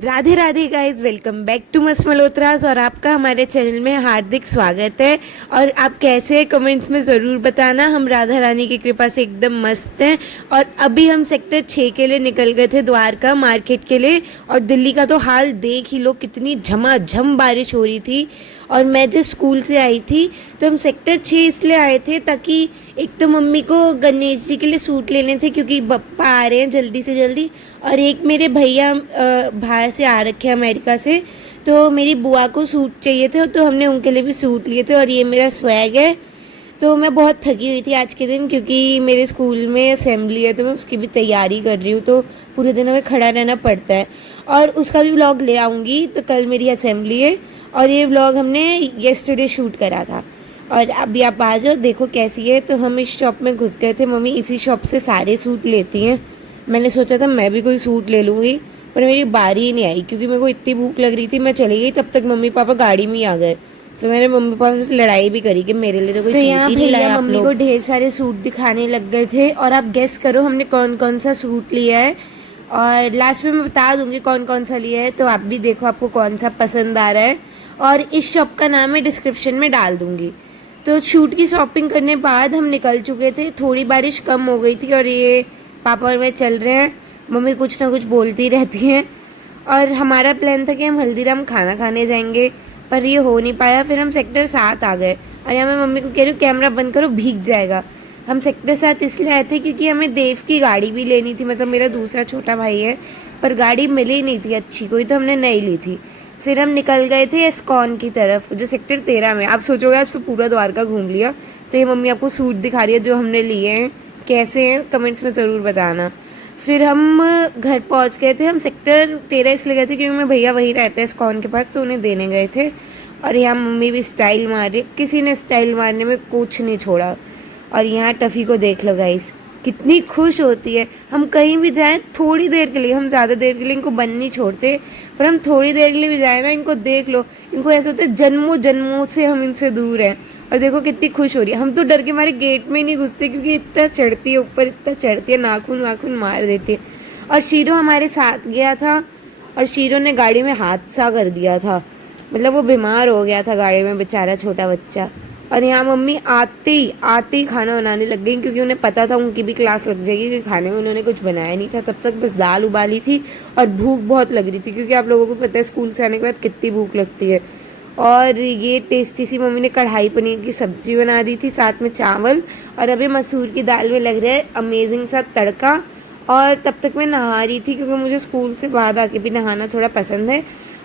Radhe Radhe guys, welcome back to Mast Malhotras और आपका हमारे चैनल में हार्दिक स्वागत है। और आप कैसे हैं कमेंट्स में ज़रूर बताना। हम राधा रानी की कृपा से एकदम मस्त हैं। और अभी हम सेक्टर 6 के लिए निकल गए थे, द्वारका मार्केट के लिए। और दिल्ली का तो हाल देख ही लो, कितनी झमाझम बारिश हो रही थी। और मैं जिस स्कूल से आई थी तो हम सेक्टर 6 इसलिए आए थे ताकि एक तो मम्मी को गणेश जी के लिए सूट लेने थे क्योंकि बप्पा आ रहे हैं जल्दी से जल्दी। और एक मेरे भैया बाहर से आ रखे हैं अमेरिका से, तो मेरी बुआ को सूट चाहिए थे तो हमने उनके लिए भी सूट लिए थे। और ये मेरा स्वैग है। तो मैं बहुत थकी हुई थी आज के दिन क्योंकि मेरे स्कूल में असेंबली है तो मैं उसकी भी तैयारी कर रही हूँ, तो पूरे दिन हमें खड़ा रहना पड़ता है। और उसका भी व्लॉग ले आऊँगी। तो कल मेरी असेंबली है और ये व्लॉग हमने येस्टरडे शूट करा था। और अभी आप आ जाओ, देखो कैसी है। तो हम इस शॉप में घुस गए थे, मम्मी इसी शॉप से सारे सूट लेती हैं। मैंने सोचा था मैं भी कोई सूट ले लूँगी, पर मेरी बारी ही नहीं आई क्योंकि मेरे को इतनी भूख लग रही थी। मैं चली गई, तब तक मम्मी पापा गाड़ी में ही आ गए। फिर मैंने मम्मी पापा से लड़ाई भी करी कि मेरे लिए तो कोई सूट ही नहीं लाया। यहाँ मम्मी को ढेर सारे सूट दिखाने लग गए थे और आप गेस करो हमने कौन कौन सा सूट लिया है। और लास्ट में मैं बता दूंगी कौन कौन सा लिया है, तो आप भी देखो आपको कौन सा पसंद आ रहा है। और इस शॉप का नाम मैं डिस्क्रिप्शन में डाल दूंगी। तो शूट की शॉपिंग करने बाद हम निकल चुके थे। थोड़ी बारिश कम हो गई थी और ये पापा और मैं चल रहे हैं। मम्मी कुछ ना कुछ बोलती रहती हैं। और हमारा प्लान था कि हम हल्दीराम खाना खाने जाएंगे, पर ये हो नहीं पाया। फिर हम सेक्टर 7 आ गए और यहाँ मैं मम्मी को कह रही हूँ कैमरा बंद करो, भीग जाएगा। हम सेक्टर 7 इसलिए आए थे क्योंकि हमें देव की गाड़ी भी लेनी थी, मतलब मेरा दूसरा छोटा भाई है, पर गाड़ी मिली नहीं थी अच्छी कोई, तो हमने नहीं ली थी। फिर हम निकल गए थे एस्कॉन की तरफ जो सेक्टर 13 में। आप सोचोगे आज तो पूरा द्वारका घूम लिया। तो ये मम्मी आपको सूट दिखा रही है जो हमने लिए हैं, कैसे हैं कमेंट्स में ज़रूर बताना। फिर हम घर पहुंच गए थे। हम सेक्टर 13 इसलिए गए थे क्योंकि मेरे भैया वहीं रहते हैं एस्कॉन के पास, तो उन्हें देने गए थे। और यहाँ मम्मी भी स्टाइल मार रही, किसी ने स्टाइल मारने में कुछ नहीं छोड़ा। और यहाँ टफ़ी को देख लो गाइस, कितनी खुश होती है। हम कहीं भी जाएं थोड़ी देर के लिए, हम ज़्यादा देर के लिए इनको बंद नहीं छोड़ते, पर हम थोड़ी देर के लिए भी जाए ना, इनको देख लो, इनको ऐसे होता है जन्मों जन्मों से हम इनसे दूर हैं। और देखो कितनी खुश हो रही है। हम तो डर के मारे गेट में ही नहीं घुसते क्योंकि इतना चढ़ती है ऊपर, इतना चढ़ती है, नाखून वाखून मार देती है। और शीरो हमारे साथ गया था और शीरो ने गाड़ी में हादसा कर दिया था, मतलब वो बीमार हो गया था गाड़ी में बेचारा छोटा बच्चा। और यहाँ मम्मी आते ही खाना बनाने लग गई क्योंकि उन्हें पता था उनकी भी क्लास लग जाएगी, क्योंकि खाने में उन्होंने कुछ बनाया नहीं था। तब तक बस दाल उबाली थी और भूख बहुत लग रही थी क्योंकि आप लोगों को पता है स्कूल से आने के बाद कितनी भूख लगती है। और ये टेस्टी सी मम्मी ने कढ़ाई पनीर की सब्जी बना दी थी, साथ में चावल। और अभी मसूर की दाल में लग रहा है अमेजिंग सा तड़का। और तब तक मैं नहा रही थी क्योंकि मुझे स्कूल से बाद आके भी नहाना थोड़ा पसंद है।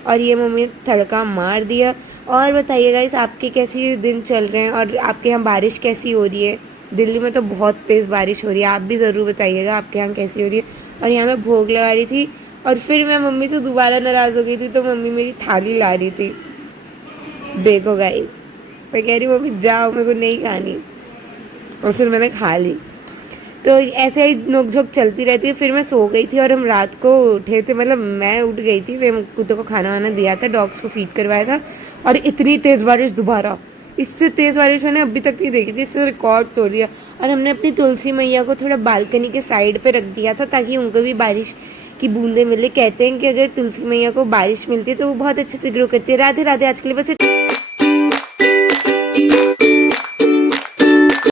और ये मम्मी ने तड़का मार दिया। और बताइए गाइस आपके कैसे दिन चल रहे हैं और आपके यहाँ बारिश कैसी हो रही है। दिल्ली में तो बहुत तेज़ बारिश हो रही है, आप भी ज़रूर बताइएगा आपके यहाँ कैसी हो रही है। और यहाँ मैं भोग लगा रही थी और फिर मैं मम्मी से दोबारा नाराज़ हो गई थी, तो मम्मी मेरी थाली ला रही थी। देखो गाइस, मैं कह रही हूँ मम्मी जाओ, मेरे को नहीं खानी, और फिर मैंने खा ली। तो ऐसे ही नोकझोंक चलती रहती है। फिर मैं सो गई थी और हम रात को उठे थे, मतलब मैं उठ गई थी, फिर कुत्तों को खाना वाना दिया था, डॉग्स को फीड करवाया था। और इतनी तेज़ बारिश दोबारा, इससे तेज़ बारिश मैंने अभी तक नहीं देखी थी, इससे रिकॉर्ड तोड़ दिया। और हमने अपनी तुलसी मैया को थोड़ा बालकनी के साइड पे रख दिया था ताकि उनको भी बारिश की बूंदें मिले। कहते हैं कि अगर तुलसी मैया को बारिश मिलती है तो वो बहुत अच्छे से ग्रो करती है। राधे राधे, आज के लिए बस